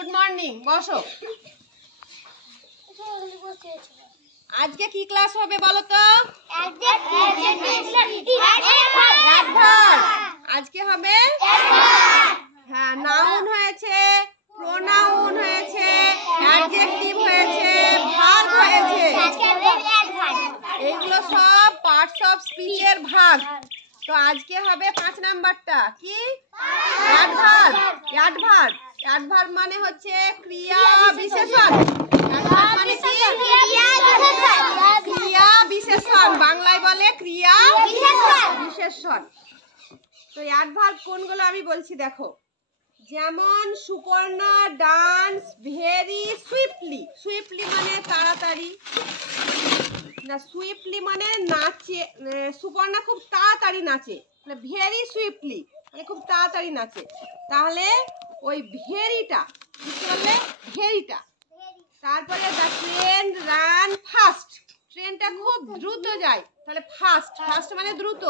Good morning, বসো। আজকে কি ক্লাস হবে বলো তো? আজকে হবে হ্যাঁ, নাউন হয়েছে, প্রোনাউন হয়েছে, অ্যাডজেক্টিভ হয়েছে, ভার্ব হয়েছে। এগুলো সব পার্টস অফ স্পিচের ভাগ। তো আজকে হবে 5 নাম্বারটা কি? অ্যাডভার্ব। অ্যাডভার্ব অ্যাডভার্ব মানে হচ্ছে ক্রিয়া বিশেষণ। অ্যাডভার্ব মানে কি? ক্রিয়া বিশেষণ, বাংলায় বলে ক্রিয়া বিশেষণ। তো অ্যাডভার্ব কোনগুলো আমি বলছি দেখো। যেমন Suparna dance very swiftly. Swiftly মানে তাড়াতাড়ি না, সুইফটলি মানে নাচে। সুপর্ণা খুব তাড়াতাড়ি নাচে, ভেরি সুইফটলি মানে খুব তাড়াতাড়ি নাচে। তাহলে ওই ভেরিটা বুঝতে পারলে? ভেরিটা। তারপরে দ্য ট্রেন রান ফাস্ট। ট্রেনটা খুব দ্রুত যায়, তাহলে ফাস্ট। ফাস্ট মানে দ্রুত।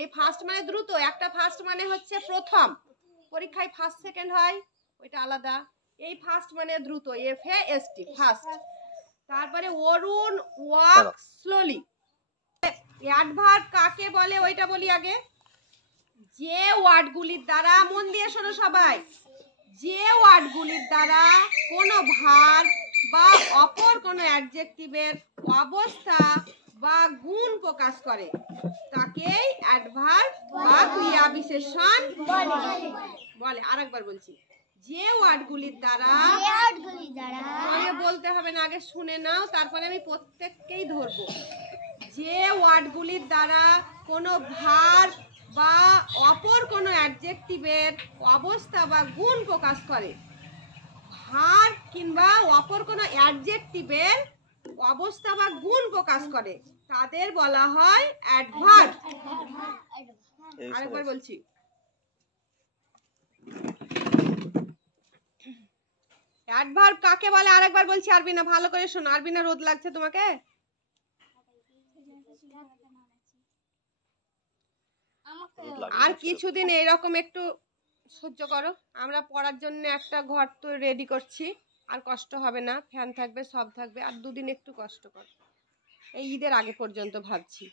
এই ফাস্ট মানে দ্রুত। একটা ফাস্ট মানে হচ্ছে প্রথম, পরীক্ষায় ফার্স্ট সেকেন্ড হয়, ওইটা আলাদা। এই ফাস্ট মানে দ্রুত, FAST ফাস্ট। তারপরে অরুণ ওয়াক স্লোলি। অ্যাডভার্ব কাকে বলে ওইটা বলি আগে। যে ওয়ার্ডগুলির দ্বারা, মন দিয়ে শোনো সবাই, যে ওয়ার্ডগুলির দ্বারা কোনো ভার্ব বা অপর কোনো অ্যাডজেক্টিভের অবস্থা বা গুণ প্রকাশ করে তাকেই অ্যাডভার্ব বা ক্রিয়া বিশেষণ বলে। আরেকবার বলছি, যে ওয়ার্ডগুলির দ্বারা, আগে বলতে হবে না, আগে শুনে নাও, তারপরে আমি প্রত্যেককেই ধরবো। যে ওয়ার্ডগুলির দ্বারা কোনো ভার্ব বা অপর কোনো অ্যাডজেক্টিভের অবস্থা বা গুণ প্রকাশ করে, ভার্ব কিংবা অপর কোনো অ্যাডজেক্টিভের অবস্থা বা গুণ প্রকাশ করে, তাদের বলা হয় অ্যাডভার্ব। আরেকবার বলছি, অ্যাডভার্ব কাকে বলে আরেকবার বলছি। আরবিনা ভালো করে শোনো। আরবিনা রোদ লাগছে তোমাকে? আর কিছুদিন এইরকম একটু সহ্য করো। আমরা পড়ার জন্য একটা ঘর তো রেডি করছি, আর কষ্ট হবে না, ফ্যান থাকবে, সব থাকবে। আর দুদিন একটু কষ্ট কর, এই ঈদের আগে পর্যন্ত ভাবছি,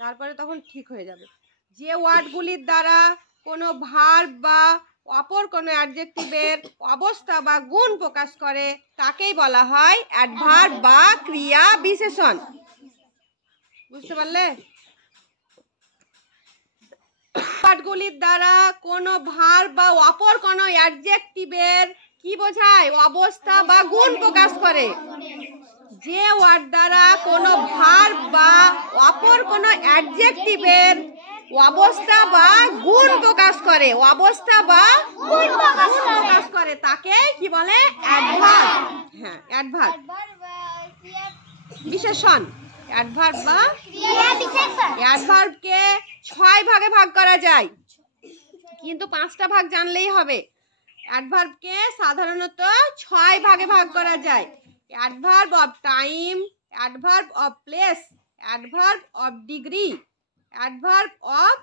তারপরে তখন ঠিক হয়ে যাবে। যে ওয়ার্ডগুলির দ্বারা কোনো ভার্ব বা অপর কোনো অ্যাডজেক্টিভের অবস্থা বা গুণ প্রকাশ করে তাকেই বলা হয় অ্যাডভার্ব বা ক্রিয়া বিশেষণ। বুঝতে পারলে? ওয়ার্ডগুলির দ্বারা কোনো ভার্ব বা অপর কোনো অ্যাডজেক্টিভের কি বোঝায়? অবস্থা বা গুণ প্রকাশ করে। যে ওয়ার্ড দ্বারা কোনো ভার্ব বা অপর কোনো অ্যাডজেক্টিভের অবস্থা বা গুণ প্রকাশ করে, অবস্থা বা গুণ প্রকাশ করে, তাকে কি বলে? অ্যাডভার্ব। হ্যাঁ, অ্যাডভার্ব বিশেষণ। অ্যাডভার্ব বা অ্যাডভার্বকে 6 ভাগে ভাগ করা যায়, কিন্তু 5টা ভাগ জানলেই হবে। অ্যাডভার্বকে সাধারণত 6 ভাগে ভাগ করা যায়। Adverb of time, adverb of place, adverb of degree, adverb of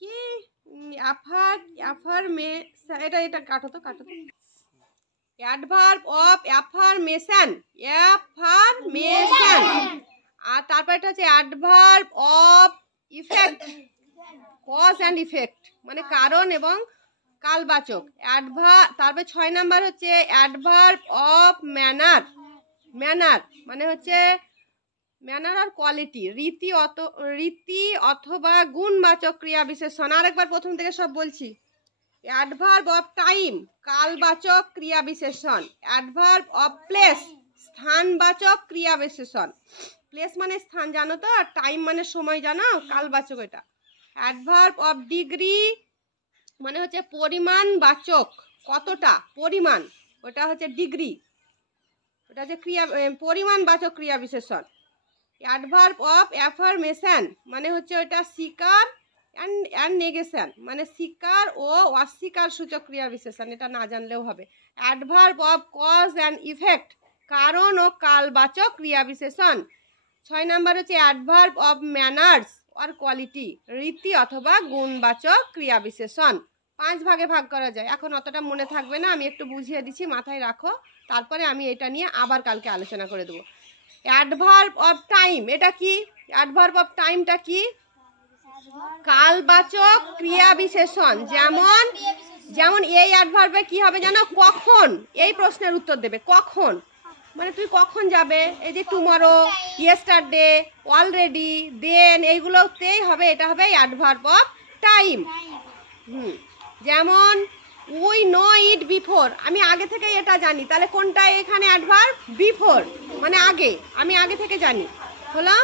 কি এটা কাটো তো। অ্যাডভার্ব অফ অ্যাফার্মেশন, আর তারপর এটা হচ্ছে adverb of effect, cause and effect মানে কারণ এবং কালবাচক। তারপর 6 নাম্বার হচ্ছে অ্যাডভার্ব অফ ম্যানার। ম্যানার মানে হচ্ছে ম্যানার আর কোয়ালিটি, রীতি অথবা গুণবাচক ক্রিয়া বিশেষণ। আরেকবার প্রথম থেকে সব বলছি। অ্যাডভার্ব অফ টাইম, কালবাচক ক্রিয়া বিশেষণ। অ্যাডভার্ব অফ প্লেস, স্থানবাচক ক্রিয়া বিশেষণ। প্লেস মানে স্থান জানো তো, আর টাইম মানে সময় জানো, কালবাচক এটা। অ্যাডভার্ব অফ ডিগ্রি মানে হচ্ছে পরিমাণবাচক, কতটা পরিমাণ, ওটা হচ্ছে ডিগ্রি, ওটা হচ্ছে পরিমাণবাচক ক্রিয়া বিশেষণ। অ্যাডভার্ব অফ অ্যাফার্মেশন মানে হচ্ছে ওটা স্বীকার অ্যান্ড নেগেশন মানে স্বীকার ও অস্বীকার সূচক ক্রিয়া বিশেষণ, এটা না জানলেও হবে। Adverb of cause and effect, কারণ ও কালবাচক ক্রিয়া বিশেষণ। 6 নাম্বার হচ্ছে অ্যাডভার্ব অফ ম্যানার্স আর কোয়ালিটি, রীতি অথবা গুণবাচক ক্রিয়া বিশেষণ। 5 ভাগে ভাগ করা যায়। এখন অতটা মনে থাকবে না, আমি একটু বুঝিয়ে দিচ্ছি, মাথায় রাখো, তারপরে আমি এটা নিয়ে আবার কালকে আলোচনা করে দেবো। অ্যাডভার্ব অফ টাইম, এটা কি? অ্যাডভার্ব অফ টাইমটা কি? কালবাচক ক্রিয়া বিশেষণ। যেমন যেমন এই অ্যাডভার্বে কি হবে জানো? কখন। এই প্রশ্নের উত্তর দেবে কখন, মানে তুই কখন যাবে, এই যে টুমরো, ইয়েস্টারডে, অলরেডি, দেন, এইগুলোতেই হবে, এটা হবে অ্যাডভার্ব অফ টাইম। যেমন উই নো ইট বিফোর, আমি আগে থেকে এটা জানি, তাহলে কোনটা এখানে অ্যাডভার্ব? বিফোর, মানে আগে, আমি আগে থেকে জানি, হলো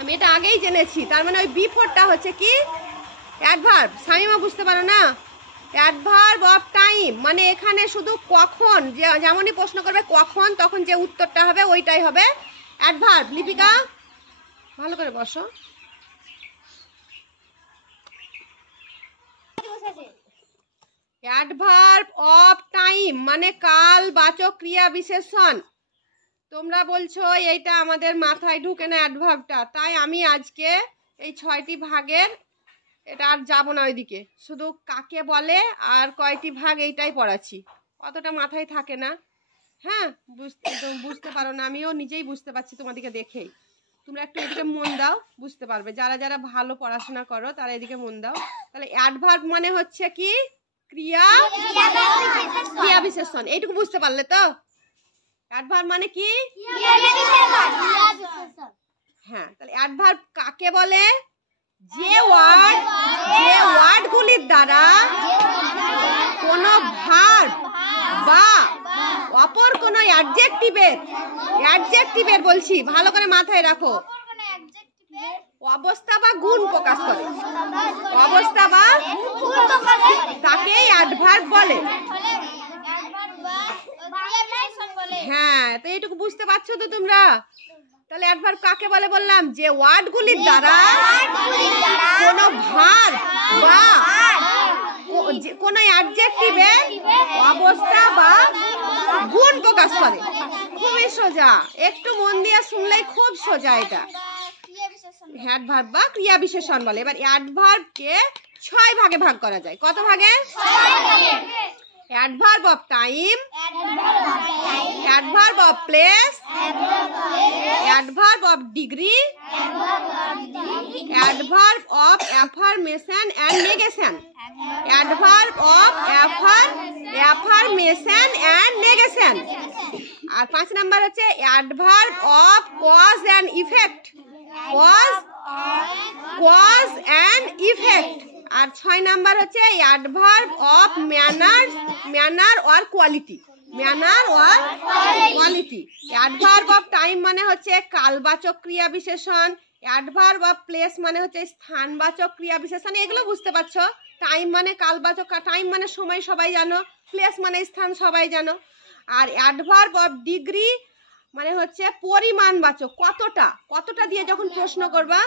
আমি এটা আগেই জেনেছি, তার মানে ওই বিফোরটা হচ্ছে কি? অ্যাডভার্ব। শামিমা বুঝতে পারো না? অ্যাডভার্ব অফ টাইম মানে এখানে শুধু কখন, যেমনই প্রশ্ন করবে কখন, তখন যে উত্তরটা হবে ওইটাই হবে অ্যাডভার্ব। লিপিকা ভালো করে বসো। অ্যাডভার্ব অফ টাইম মানে কালবাচক ক্রিয়া বিশেষণ। তোমরা বলছো এইটা আমাদের মাথায় ঢুকে না অ্যাডভার্বটা, তাই আমি আজকে এই 6টি ভাগের, এটা আর যাবো না ওইদিকে, শুধু কাকে বলে আর কয়টি ভাগ এইটাই পড়াচ্ছি, অতটা মাথায় থাকে না। হ্যাঁ, বুঝতে পারো না, আমিও নিজেই বুঝতে পারছি তোমাদেরকে দেখেই। তোমরা একটু এদিকে মন দাও, বুঝতে পারবে। যারা যারা ভালো পড়াশোনা করো তারা এদিকে মন দাও। তাহলে অ্যাডভার্ব মানে হচ্ছে কি? ক্রিয়া বিশেষণ। এইটুকু বুঝতে পারলে তো? অ্যাডভার্ব মানে কি? হ্যাঁ, তাহলে অ্যাডভার্ব কাকে বলে? যে ওয়ার্ডগুলির দ্বারা কোনো ভার্ব বা অপর কোনো অ্যাডজেক্টিভের বলছি, ভালো করে মাথায় রাখো, অবস্থা বা গুণ প্রকাশ করে, অবস্থা বা তাকেই অ্যাডভার্ব বলে। হ্যাঁ, তো এইটুকু বুঝতে পারছো তো তোমরা? তাহলে অ্যাডভার্ব কাকে বলে বললাম? যে ওয়ার্ডগুলির দ্বারা কোনো ভার্ব বা কোনো অ্যাডজেক্টিভের অবস্থা বা গুণ প্রকাশ করে। খুবই সোজা, একটু মন দিয়ে শুনলেই খুব সোজা এটা। অ্যাডভার্ব বা ক্রিয়া বিশেষণ বলে। এবার অ্যাডভার্বকে 6 ভাগে ভাগ করা যায়। কত ভাগে? 6 ভাগে। Adverb of time, adverb of place, adverb of degree, adverb of affirmation and negation, adverb of affirmation and negation. আর 5 নাম্বার হচ্ছে adverb of cause and effect, cause and effect. আর 6 নাম্বার হচ্ছে adverb of manner or quality, adverb of time মানে হচ্ছে কালবাচক ক্রিয়া বিশেষণ, adverb of place মানে হচ্ছে স্থানবাচক ক্রিয়া বিশেষণ। এগুলো বুঝতে পারছো? টাইম মানে কালবাচক, টাইম মানে সময় সবাই জানো, প্লেস মানে স্থান সবাই জানো। আর অ্যাডভার্ব অফ ডিগ্রি মানে হচ্ছে পরিমাণবাচক, কতটা দিয়ে যখন প্রশ্ন করবা।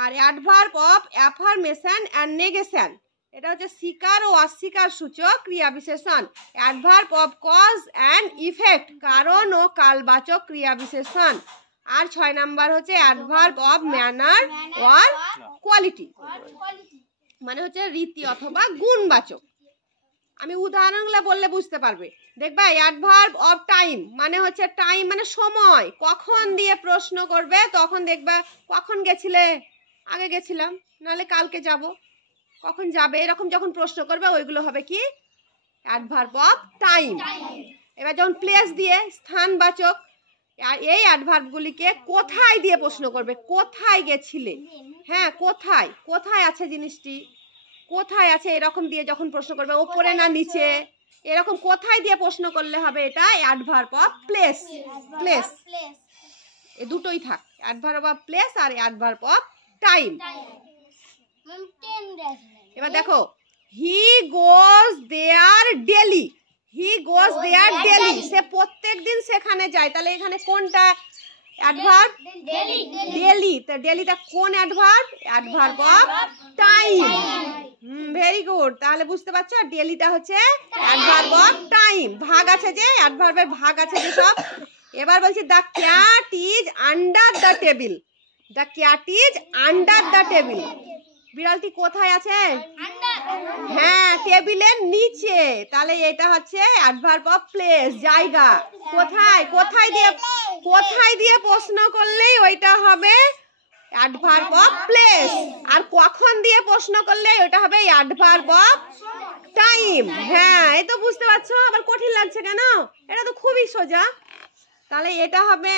আর adverb of affirmation and negation এটা হচ্ছে স্বীকার ও অস্বীকার সূচক ক্রিয়া বিশেষণ। Adverb of cause and effect কারণ ও কালবাচক ক্রিয়া বিশেষণ। আর 6 নাম্বার হচ্ছে adverb of manner or quality মানে হচ্ছে রীতি অথবা গুণবাচক। আমি উদাহরণগুলো বললে বুঝতে পারবে। দেখবা অ্যাডভার্ব অফ টাইম মানে হচ্ছে টাইম মানে সময়, কখন দিয়ে প্রশ্ন করবে, তখন দেখবা কখন গেছিলে, আগে গেছিলাম, নাহলে কালকে যাব, কখন যাবে, এরকম যখন প্রশ্ন করবে ওইগুলো হবে কি? Adverb of time. এবার যখন প্লেস দিয়ে স্থানবাচক, আর এই অ্যাডভার্বগুলিকে কোথায় দিয়ে প্রশ্ন করবে, কোথায় গেছিলে, হ্যাঁ কোথায় আছে জিনিসটি, কোথায় আছে, এরকম দিয়ে যখন প্রশ্ন করবে, ওপরে না নিচে, এরকম কোথায় দিয়ে প্রশ্ন করলে হবে এটা অ্যাডভার্ব অফ প্লেস। এই দুটোই থাক, অ্যাডভার্ব অফ প্লেস আর অ্যাডভার্ব অফ টাইম। এবার দেখো হি গোজ দেয়ার ডেলি, সে প্রত্যেক দিন সেখানে যায়, তাহলে এখানে কোনটা অ্যাডভার্ব? ডেলি। তো ডেলিটা কোন adverb? Adverb of time. Very good, তাহলে বুঝতে পারছো ডেলিটা হচ্ছে অ্যাডভার্ব অফ টাইম। ভাগ আছে যে, অ্যাডভার্বের ভাগ আছে যে সব। এবার বলছি the cat is under the table, the cat is under the table. বিড়ালটি কোথায় আছে? হ্যাঁ, টেবিলের নিচে। তাহলে এটা হচ্ছে অ্যাডভার্ব অফ প্লেস, জায়গা। কোথায় কোথায় দিয়ে প্রশ্ন করলেই ওইটা হবে অ্যাডভার্ব অফ প্লেস। আর কখন দিয়ে প্রশ্ন করলে ওইটা হবে অ্যাডভার্ব অফ টাইম। হ্যাঁ, এই তো বুঝতে পারছো, আবার কঠিন লাগছে কেন? এটা তো খুবই সোজা। তাহলে এটা হবে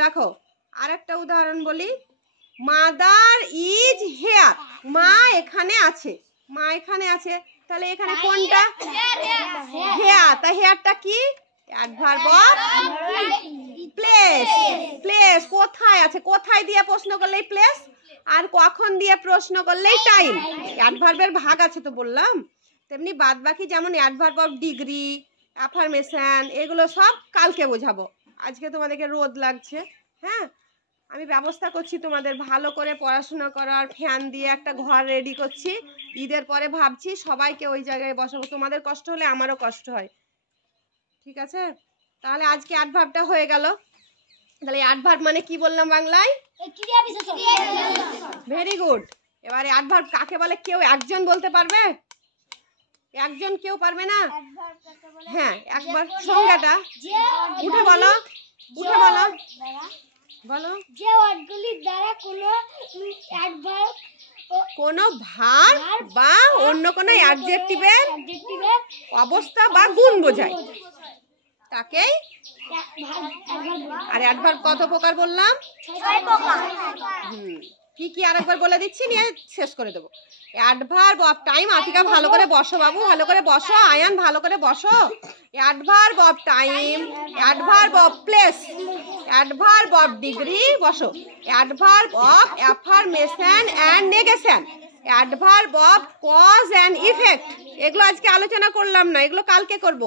দেখো আরেকটা উদাহরণ বলি। মাদার ইজ হেয়ার, মা এখানে আছে, মা এখানে আছে। তাহলে এখানে কোনটা? হেয়ার। তা হেয়ারটা কি? Adverb of place. প্লেস কোথায় আছে, কোথায় দিয়ে প্রশ্ন করলেই প্লেস, আর কখন দিয়ে প্রশ্ন করলেই টাইম। অ্যাডভার্বের ভাগ আছে তো বললাম। তেমনি বাদ বাকি যেমন অ্যাডভার্ব অফ ডিগ্রি, অ্যাফার্মেশন, এগুলো সব কালকে বোঝাবো। আজকে তোমাদেরকে রোদ লাগছে। হ্যাঁ, আমি ব্যবস্থা করছি তোমাদের ভালো করে পড়াশোনা করার, ফ্যান দিয়ে একটা ঘর রেডি করছি। ঈদের পরে ভাবছি সবাইকে ওই জায়গায় বসাবো, তোমাদের কষ্ট হলে আমারও কষ্ট হয়। ঠিক আছে, তাহলে আজকে অ্যাডভার্বটা হয়ে গেল। তাহলে অ্যাডভার্ব মানে কি বললাম বাংলায়? Very good. এবারে অ্যাডভার্ব কাকে বলে কেউ একজন বলতে পারবে? একজন কেউ পারবে না? হ্যাঁ, একবার সংজ্ঞাটা উঠে বলো, উঠে বলো, বলো। যে ওয়ার্ডগুলির দ্বারা কোনো ভার্ব বা অন্য কোনো অ্যাডজেক্টিভের অবস্থা বা গুণ বোঝায় তাকেই। আর অ্যাডভার্ব কত প্রকার বললাম? 6 প্রকার। কি কি আরেকবার বলে দিচ্ছি, নিয়ে শেষ করে দেবো। অ্যাডভার্ব অফ টাইম, আতিকা ভালো করে বসো বাবু, ভালো করে বসো, আয়ান ভালো করে বসো। Adverb of time, adverb of place, adverb of degree, বসো। Adverb of affirmation and negation, adverb of cause and effect. এগুলো আজকে আলোচনা করলাম না, এগুলো কালকে করব।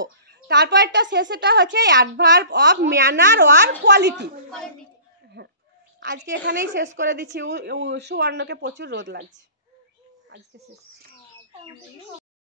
তারপরটা শেষেটা হচ্ছে adverb of manner or quality. আজকে এখানেই শেষ করে দিচ্ছি। সুবর্ণকে প্রচুর রোদ লাগছে। আজকে শেষ।